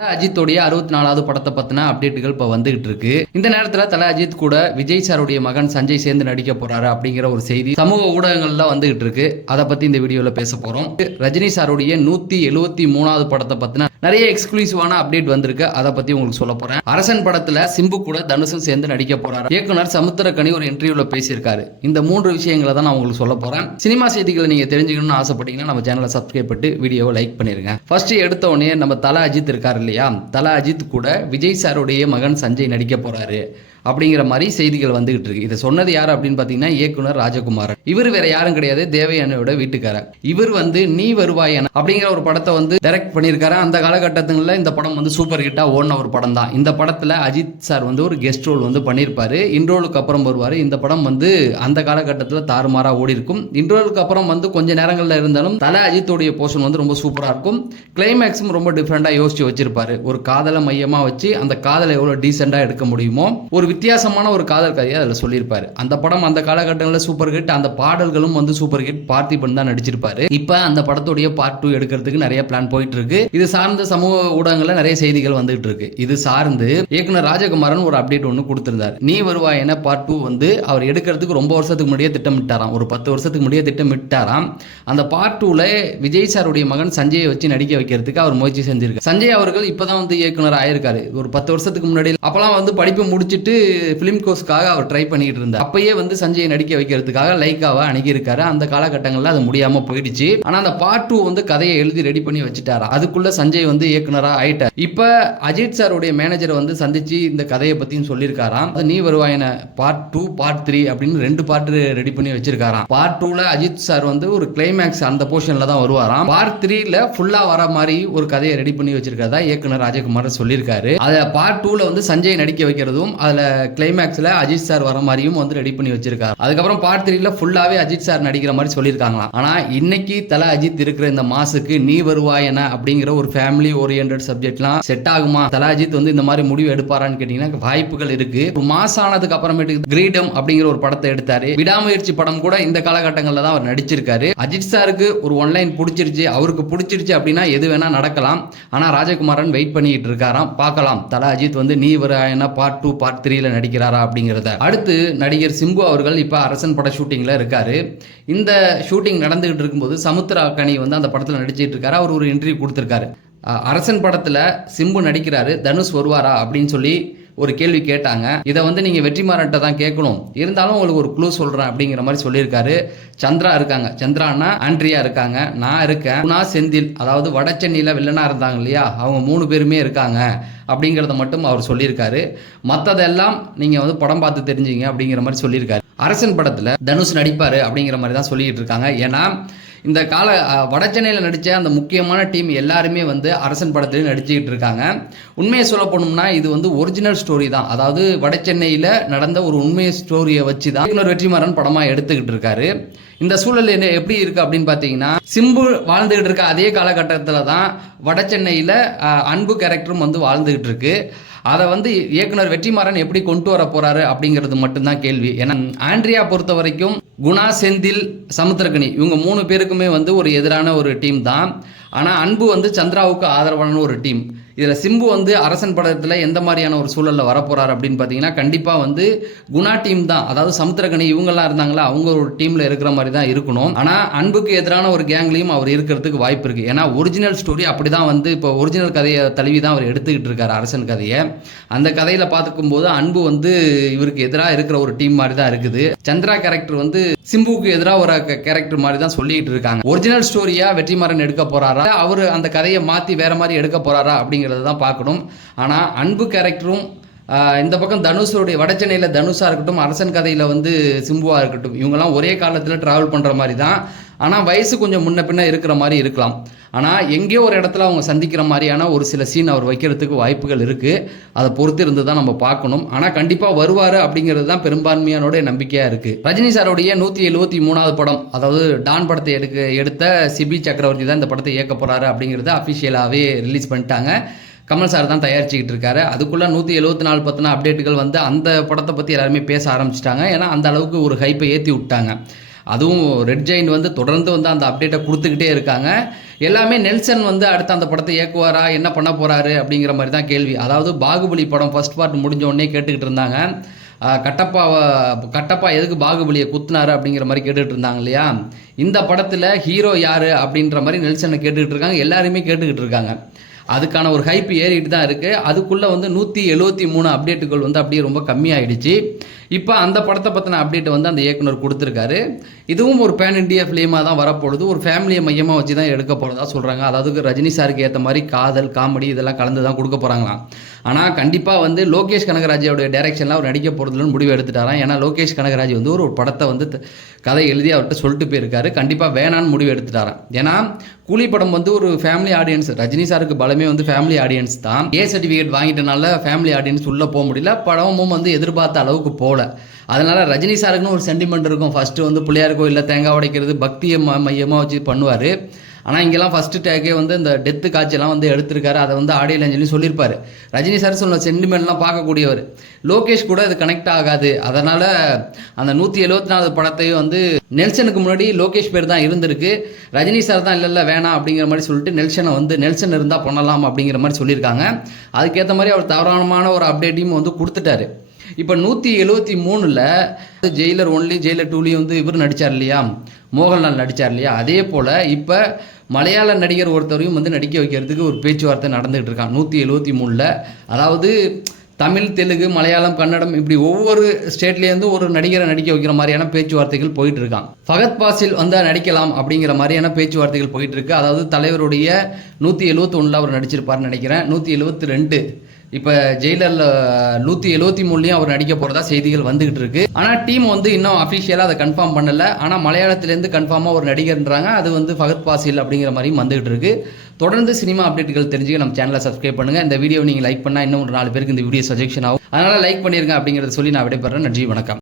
அஜித்தோடைய 64வது படத்தை பத்தின அப்டேட்டுகள் இப்ப வந்துகிட்டு இருக்கு. இந்த நேரத்துல தல அஜித் கூட விஜய் சாருடைய மகன் சஞ்சய் சேர்ந்து நடிக்க போறாரு அப்படிங்கிற ஒரு செய்தி சமூக ஊடகங்கள்ல வந்துகிட்டு இருக்கு. அதை பத்தி இந்த வீடியோல பேச போறோம். ரஜினி சாருடைய 173வது படத்தை பத்தின நிறைய எக்ஸ்க்ளூசிவான அப்டேட் வந்திருக்கு. அதை பத்தி உங்களுக்கு சொல்ல போறேன். அரசன் படத்துல சிம்பு கூட தனுஷும் சேர்ந்து நடிக்க போறாரு. இயக்குனர் சமுத்திரக்கனி ஒரு இன்டர்வியூல பேசியிருக்காரு. இந்த 3 விஷயங்களை தான் நான் உங்களுக்கு சொல்ல போறேன். சினிமா செய்திகளை நீங்க தெரிஞ்சுக்கணும்னு ஆசைப்பட்டீங்கன்னா நம்ம சேனலை சப்ஸ்கிரைப் பண்ணிட்டு வீடியோவை லைக் பண்ணிருங்க. ஃபர்ஸ்ட் எடுத்த உடனே நம்ம தல அஜித் இருக்காரு இல்லையா, தல அஜித் கூட விஜய் சாருடைய மகன் சஞ்சய் நடிக்க போறாரு அப்படிங்கிற மாதிரி செய்திகள் வந்துகிட்டு இருக்கு. இதை சொன்னது யார் அப்படின்னு பாத்தீங்கன்னா இயக்குனர் ராஜகுமாரன். இவர் வேற யாரும் கிடையாது, தேவயானியோட வீட்டுக்காரர். இவர் நீ வருவாயன அப்படிங்கிற ஒரு படத்தை டைரக்ட் பண்ணியிருக்காரு. அந்த காலகட்டத்துல இந்த படம் சூப்பர் ஹிட்டா ஓடின ஒரு படம் தான். இந்த படத்துல அஜித் சார் ஒரு கெஸ்ட் ரோல் பண்ணியிருப்பாரு. இன்ட்ரோலுக்கு அப்புறம் வருவாரு. இந்த படம் அந்த காலகட்டத்தில் தாறுமாறா ஓடி இருக்கும். இன்ட்ரோலுக்கு அப்புறம் கொஞ்ச நேரங்கள்ல இருந்தாலும் தல அஜித்தோடைய போர்ஷன் ரொம்ப சூப்பரா இருக்கும். கிளைமேக்ஸும் ரொம்ப டிஃப்ரெண்டா யோசிச்சு வச்சிருப்பாரு. ஒரு காதலை மையமா வச்சு அந்த காதலை எவ்வளவு டீசெண்டா எடுக்க முடியுமோ ஒரு வித்தியாசமான ஒரு காதல் கதையை அதில் சொல்லியிருப்பாரு. அந்த படம் அந்த காலகட்டங்களில் சூப்பர் ஹிட். அந்த பாடல்களும் சூப்பர் ஹிட். பார்த்திபன் தான் நடிச்சிருப்பாரு. இப்போ அந்த படத்துடைய பார்ட் 2 எடுக்கிறதுக்கு நிறைய பிளான் போயிட்டு இருக்கு. இது சார்ந்த சமூக ஊடகங்கள்ல நிறைய செய்திகள் வந்துட்டு இருக்கு. இது சார்ந்து இயக்குனர் ராஜகுமாரன் ஒரு அப்டேட் கொடுத்திருந்தார். நீ வருவாய் என பார்ட் 2 அவர் எடுக்கிறதுக்கு ரொம்ப வருஷத்துக்கு முன்னாடியே திட்டமிட்டாராம். ஒரு 10 வருஷத்துக்கு முன்னாடியே திட்டமிட்டாராம். அந்த பார்ட் 2ல விஜய் சாருடைய மகன் சஞ்சயை வச்சு நடிக்க வைக்கிறதுக்கு அவர் முயற்சி செஞ்சிருக்காரு. சஞ்சய் அவர்கள் இப்பதான் இயக்குனர் ஆயிருக்காரு. ஒரு 10 வருஷத்துக்கு முன்னாடி அப்பெல்லாம் படிப்பு முடிச்சுட்டு பிலிம் கோர்ஸ்க்காக அவர் ட்ரை பண்ணிட்டு இருந்தார். அப்பயே சஞ்சயை நடிக்க வைக்கிறதுக்காக லைக்காவை அணுகியிருக்காரு. அந்த காலகட்டங்களில் அது முடியாம போயிடுச்சு. ஆனா அந்த பார்ட் 2 கதையை எழுதி ரெடி பண்ணி வச்சுட்டாரா. அதுக்குள்ள சஞ்சய் இயக்குனரா ஆயிட்டார். இப்ப அஜித் சாருடைய மேனேஜர் சந்திச்சு இந்த கதையை பத்தியும் சொல்லியிருக்காராம். நீ வருவாயன பார்ட் 2 பார்ட் 3 அப்படின்னு 2 பார்ட் ரெடி பண்ணி வச்சிருக்காராம். பார்ட் 2ல அஜித் சார் ஒரு கிளைமேக்ஸ் அந்த போர்ஷன்ல தான் வருவாராம். பார்ட் 3ல ஃபுல்லா வர மாதிரி ஒரு கதையை ரெடி பண்ணி வச்சிருக்கதா இயக்குனர் ராஜகுமார் சொல்லியிருக்காரு. அதுல பார்ட் 2ல சஞ்சய் நடிக்க வைக்கிறதும் அதுல கிளைமேக்ஸ்ல அஜித் சார் வர மாதிரியும் ரெடி பண்ணி வச்சிருக்காரு. அதுக்கப்புறம் பார்ட் 3ல ஃபுல்லாவே அஜித் சார் நடிக்கிற மாதிரி சொல்லியிருக்காங்களாம். ஆனா இன்னைக்கு தல அஜித் இருக்கிற இந்த மாசுக்கு நீ வருவாய் என அப்படிங்கிற ஒரு ஃபேமிலி ஓரியன்டட் சப்ஜெக்ட்லாம் செட் ஆகுமா? தல அஜித் இந்த மாதிரி முடிவு எடுப்பாரான்னு கேட்டீங்கன்னா வாய்ப்புகள் இருக்கு. ஒரு மாசானதுக்கு அப்புறமேட்டு கிரீடம் அப்படிங்கிற ஒரு படத்தை எடுத்தாரு. விடாமுயற்சி படம் கூட இந்த காலகட்டங்களில் தான் அவர் நடிச்சிருக்காரு. அஜித் சாருக்கு ஒரு ஒன்லைன் பிடிச்சிருச்சு, அவருக்கு பிடிச்சிருச்சு அப்படின்னா எது வேணா நடக்கலாம். ஆனா ராஜகுமாரன் வெயிட் பண்ணிட்டு இருக்காராம். பார்க்கலாம் தல அஜித் நீ வருவாயன பார்ட் 2 பார்ட் 3ல நடிக்கிறாரா அப்படிங்கிறத. அடுத்து நடிகர் சிம்பு அவர்கள் இப்ப அரசன் பட ஷூட்டிங்ல இருக்காரு. இந்த ஷூட்டிங் நடந்துகிட்டு இருக்கும்போது சமுத்திரக்கனி அந்த படத்துல நடிச்சிட்டு இருக்காரு. அவர் ஒரு இன்டர்வியூ கொடுத்திருக்காரு. அரசன் படத்துல சிம்பு நடிக்கிறாரு, தனுஷ் வருவாரா அப்படின்னு சொல்லி ஒரு கேள்வி கேட்டாங்க. இதை நீங்க வெற்றிமாறன்ட்ட தான் கேட்கணும், இருந்தாலும் உங்களுக்கு ஒரு க்ளூ சொல்றேன் அப்படிங்கிற மாதிரி சொல்லியிருக்காரு. சந்திரா இருக்காங்க, சந்திரானா ஆண்ட்ரியா இருக்காங்க, நான் இருக்கேன், குணா செந்தில் அதாவது வட சென்னையில வில்லனா இருந்தாங்க இல்லையா, அவங்க 3 பேருமே இருக்காங்க அப்படிங்கிறத மட்டும் அவர் சொல்லியிருக்காரு. மற்றதெல்லாம் நீங்க படம் பார்த்து தெரிஞ்சுங்க அப்படிங்கிற மாதிரி சொல்லியிருக்காரு. அரசன் படத்துல தனுஷ் நடிப்பாரு அப்படிங்கிற மாதிரி தான் சொல்லிட்டு இருக்காங்க. ஏன்னா இந்த கால வட சென்னையில் நடித்த அந்த முக்கியமான டீம் எல்லாருமே அரசன் படத்திலையும் நடிச்சுக்கிட்டு இருக்காங்க. உண்மையை சொல்ல போனோம்னா இது ஒரிஜினல் ஸ்டோரி தான். அதாவது வட சென்னையில் நடந்த ஒரு உண்மை ஸ்டோரியை வச்சு தான் இன்னொரு வெற்றிமாறன் படமாக எடுத்துக்கிட்டு இருக்காரு. இந்த சூழல் எப்படி இருக்கு அப்படின்னு பார்த்தீங்கன்னா, சிம்பு வாழ்ந்துகிட்டு இருக்க அதே காலகட்டத்தில் தான் வட சென்னையில் அன்பு கேரக்டரும் வாழ்ந்துகிட்டு இருக்கு. அதை இயக்குனர் வெற்றிமாறன் எப்படி கொண்டு வர போறாரு அப்படிங்கிறது மட்டும்தான் கேள்வி. ஏன்னா ஆண்ட்ரியா பொறுத்த வரைக்கும் குணா செந்தில் சமுத்திரக்கனி இவங்க 3 பேருக்குமே ஒரு எதிரான ஒரு டீம் தான். ஆனா அன்பு சந்திராவுக்கு ஆதரவான ஒரு டீம். இதுல சிம்பு அரசன் படத்துல எந்த மாதிரியான ஒரு சூழல்ல வரப்போறாரு அப்படின்னு பாத்தீங்கன்னா, கண்டிப்பா குணா டீம் தான். அதாவது சமுத்திரக்கனி இவங்கெல்லாம் இருந்தாங்களா, அவங்க ஒரு டீம்ல இருக்கிற மாதிரி தான் இருக்கணும். ஆனா அன்புக்கு எதிரான ஒரு கேங்லயும் அவர் இருக்கிறதுக்கு வாய்ப்பு இருக்கு. ஏன்னா ஒரிஜினல் ஸ்டோரி அப்படிதான் இப்போ ஒரிஜினல் கதையை தழுவி தான் அவர் எடுத்துக்கிட்டு இருக்காரு அரசன் கதையை. அந்த கதையில பார்த்துக்கும் போது அன்பு இவருக்கு எதிராக இருக்கிற ஒரு டீம் மாதிரி தான் இருக்குது. சந்திரா கேரக்டர் சிம்புக்கு எதிராக ஒரு கேரக்டர் மாதிரி தான் சொல்லிட்டு இருக்காங்க. ஒரிஜினல் ஸ்டோரியா வெற்றிமாறன் எடுக்க போறாரா, அவர் அந்த கதையை மாத்தி வேற மாதிரி எடுக்க போறாரா அப்படிங்கிறத தான் பார்க்கணும். ஆனா அன்பு கேரக்டரும் இந்த பக்கம் தனுஷோடைய வட சென்னையில் தனுஷா இருக்கட்டும், அரசன் கதையில் சிம்புவா இருக்கட்டும், இவங்கெல்லாம் ஒரே காலத்தில் டிராவல் பண்ணுற மாதிரி தான். ஆனால் வயசு கொஞ்சம் முன்ன பின்ன இருக்கிற மாதிரி இருக்கலாம். ஆனால் எங்கேயோ ஒரு இடத்துல அவங்க சந்திக்கிற மாதிரியான ஒரு சில சீன் அவர் வைக்கிறதுக்கு வாய்ப்புகள் இருக்குது. அதை பொறுத்து இருந்து தான் நம்ம பார்க்கணும். ஆனால் கண்டிப்பாக வருவார் அப்படிங்கிறது தான் பெரும்பான்மையானோட நம்பிக்கையாக இருக்குது. ரஜினி சாருடைய 173வது படம், அதாவது டான் படத்தை எடுத்த சிபி சக்கரவர்த்தி தான் இந்த படத்தை இயக்க போகிறாரு அப்படிங்கிறத அஃபிஷியலாகவே ரிலீஸ் பண்ணிட்டாங்க. கமல் சார் தான் தயாரிச்சுக்கிட்டு இருக்காரு. அதுக்குள்ள 174 பத்தின அப்டேட்டுகள் அந்த படத்தை பற்றி எல்லாருமே பேச ஆரம்பிச்சிட்டாங்க. ஏன்னா அந்த அளவுக்கு ஒரு ஹைப்பை ஏற்றி விட்டாங்க. அதுவும் ரெட் ஜெயின் வந்து தொடர்ந்து வந்து அந்த அப்டேட்டை கொடுத்துக்கிட்டே இருக்காங்க. எல்லாமே நெல்சன் வந்து அடுத்து அந்த படத்தை இயக்குவாரா, என்ன பண்ண போறாரு அப்படிங்கிற மாதிரி தான் கேள்வி. அதாவது பாகுபலி படம் ஃபர்ஸ்ட் பார்ட் முடிஞ்ச உடனே கேட்டுக்கிட்டு இருந்தாங்க, கட்டப்பா எதுக்கு பாகுபலியை குத்துனாரு அப்படிங்கிற மாதிரி கேட்டுட்டு இருந்தாங்க இல்லையா. இந்த படத்தில் ஹீரோ யாரு அப்படின்ற மாதிரி நெல்சனை கேட்டுக்கிட்டு இருக்காங்க, எல்லாருமே கேட்டுக்கிட்டு இருக்காங்க. அதுக்கான ஒரு ஹைப் ஏறிட்டு தான் இருக்குது. அதுக்குள்ளே வந்து 173 அப்டேட்டுகள் வந்து அப்படியே ரொம்ப கம்மியாயிடுச்சு. இப்போ அந்த படத்தை பற்றின அப்டேட் வந்து அந்த இயக்குனர் கொடுத்துருக்காரு. இதுவும் ஒரு பேன் இண்டியா ஃபிலிமாக தான் வரப்போகுது. ஒரு ஃபேமிலியை மையமாக வச்சு தான் எடுக்க போகிறதா சொல்கிறாங்க. அதாவது ரஜினி சாருக்கு ஏற்ற மாதிரி காதல், காமெடி இதெல்லாம் கலந்து தான் கொடுக்க போகிறாங்களாம். ஆனால் கண்டிப்பாக வந்து லோகேஷ் கனகராஜோடைய டைரக்ஷனில் அவர் நடிக்க போகிறதுலன்னு முடிவு எடுத்துட்டாராம். ஏன்னா லோகேஷ் கனகராஜ் வந்து ஒரு படத்தை வந்து கதை எழுதி அவர்கிட்ட சொல்லிட்டு போயிருக்காரு, கண்டிப்பாக வேணான்னு முடிவு எடுத்துட்டாராம். ஏன்னா கூலி படம் வந்து ஒரு ஃபேமிலி ஆடியன்ஸ், ரஜினி சாருக்கு பலமே வந்து ஃபேமிலி ஆடியன்ஸ் தான். ஏ சர்டிஃபிகேட் வாங்கிட்டனால ஃபேமிலி ஆடியன்ஸ் உள்ளே போக முடியல, படமும் வந்து எதிர்பார்த்த அளவுக்கு போகல. அதனால ரஜினி சாருக்குன்னு ஒரு சென்டிமெண்ட் இருக்கும். ஃபர்ஸ்ட் வந்து பிள்ளையார் கோயிலில் தேங்காய் உடைக்கிறது பக்தியை மையமாக வச்சு பண்ணுவார். ஆனால் இங்கெல்லாம் ஃபஸ்ட்டு டேக்கே வந்து இந்த டெத்து காட்சியெல்லாம் வந்து எடுத்திருக்காரு. அதை வந்து ஆடியோலன்னு சொல்லி சொல்லியிருப்பார். ரஜினி சார் சொன்ன சென்டிமெண்ட்லாம் பார்க்கக்கூடியவர். லோகேஷ் கூட இது கனெக்ட் ஆகாது. அதனால் அந்த 174 படத்தையும் வந்து நெல்சனுக்கு முன்னாடி லோகேஷ் பேர் தான் இருந்திருக்கு. ரஜினி சார் தான் இல்லை வேணாம் அப்படிங்கிற மாதிரி சொல்லிட்டு நெல்சன் இருந்தால் பண்ணலாம் அப்படிங்கிற மாதிரி சொல்லியிருக்காங்க. அதுக்கேற்ற மாதிரி அவர் தவறான ஒரு அப்டேட்டையும் வந்து கொடுத்துட்டாரு. இப்போ 173ல் ஜெயிலர் 1, ஜெயிலர் 2 வந்து இவர் நடித்தார் இல்லையா, மோகன்லால் நடித்தார் இல்லையா, அதே போல் இப்போ மலையாள நடிகர் ஒருத்தரையும் வந்து நடிக்க வைக்கிறதுக்கு ஒரு பேச்சுவார்த்தை நடந்துகிட்டு இருக்கான் 173ல். அதாவது தமிழ், தெலுங்கு, மலையாளம், கன்னடம் இப்படி ஒவ்வொரு ஸ்டேட்லேருந்து ஒரு நடிகரை நடிக்க வைக்கிற மாதிரியான பேச்சுவார்த்தைகள் போயிட்டு இருக்கான். ஃபகத் பாசில் வந்து நடிக்கலாம் அப்படிங்கிற மாதிரியான பேச்சுவார்த்தைகள் போயிட்டு இருக்கு. அதாவது தலைவருடைய 171 அவர் நடிச்சிருப்பார்னு நினைக்கிறேன். 172 இப்போ ஜெயிலரில் 173லையும் அவர் நடிக்க போகிறதா செய்திகள் வந்துகிட்டு இருக்கு. ஆனால் டீம் வந்து இன்னும் அஃபிஷியலாக அதை கன்ஃபார்ம் பண்ணலை. ஆனால் மலையாளத்திலேருந்து கன்ஃபார்மாக ஒரு நடிகர்ன்றாங்க. அது வந்து ஃபகத் பாசில் அப்படிங்கிற மாதிரியும் வந்துகிட்டு இருக்கு. தொடர்ந்து சினிமா அப்டேட்டுகள் தெரிஞ்சுக்க நம்ம சேனலை சப்ஸ்கிரைப் பண்ணுங்கள். இந்த வீடியோ நீங்கள் லைக் பண்ணால் இன்னும் ஒரு 4 பேருக்கு இந்த வீடியோ சஜெக்ஷன் ஆகும். அதனால் லைக் பண்ணிருங்க அப்படிங்கிறத சொல்லி நான் விடைபெறேன். நன்றி, வணக்கம்.